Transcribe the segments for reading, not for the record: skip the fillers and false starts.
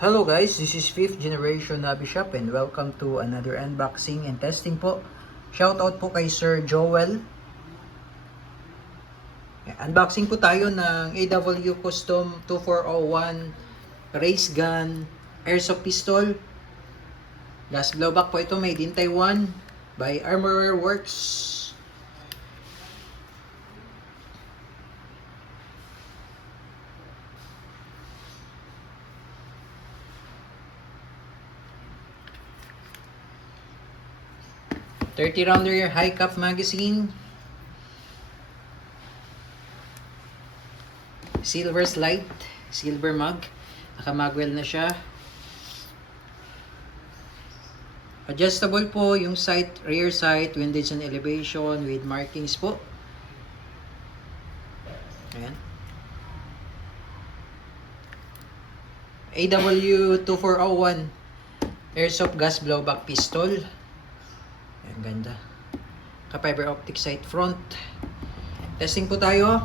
Hello guys, this is 5th generation Hobby Shop and welcome to another unboxing and testing po. Shoutout po kay Sir Joel. Unboxing po tayo ng AW Custom 2401 Race Gun Airsoft Pistol. Gas blowback po ito, made in Taiwan by Armorer Works. .30 rounder high cap magazine, silver slide, silver mug, naka-magwell na siya. Adjustable po yung sight, rear sight, windage and elevation with markings po. Ayan. AW2401 Airsoft Gas Blowback Pistol. Ang ganda. Ka-fiber optic sight front. Testing po tayo.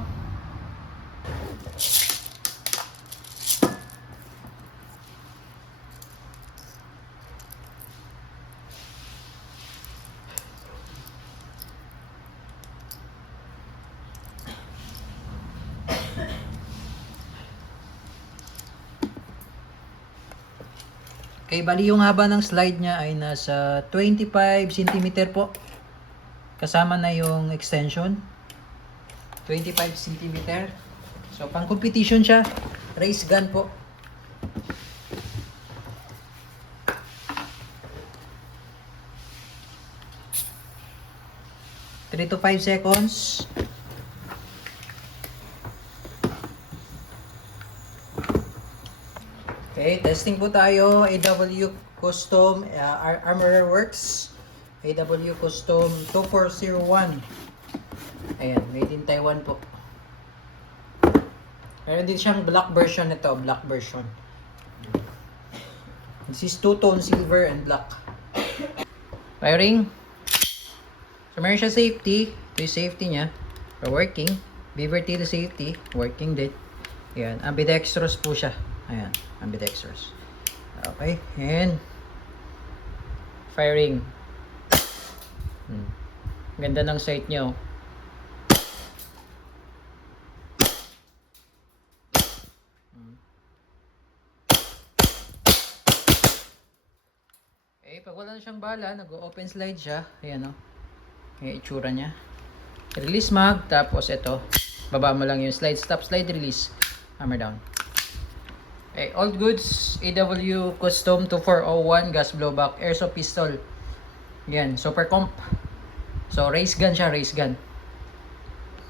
Okay, bali yung haba ng slide niya ay nasa 25 cm po. Kasama na yung extension. 25 cm. So, pang competition siya. Race gun po. Three to 5 seconds. Okay, testing po tayo. AW Custom Armorer Works. AW Custom 2401. Ayan, made in Taiwan po. Meron din siyang black version nito, black version. This is two-tone silver and black. Firing. So meron siya safety. Ito yung safety niya. So working. Beaver tail safety. Working din. Ayan, ambidextrous po siya. Ayan, ambidextrous. Okay, and firing. Ganda ng sight nyo. Okay, pag wala na siyang bala, nag-open slide siya. Ayan o. Yung itsura niya. Release mag, tapos ito. Baba mo lang yung slide, stop, slide, release. Hammer down. Okay, all goods, AW Custom 2401 Gas Blowback Airsoft Pistol. Yan, super comp. So, race gun siya, race gun.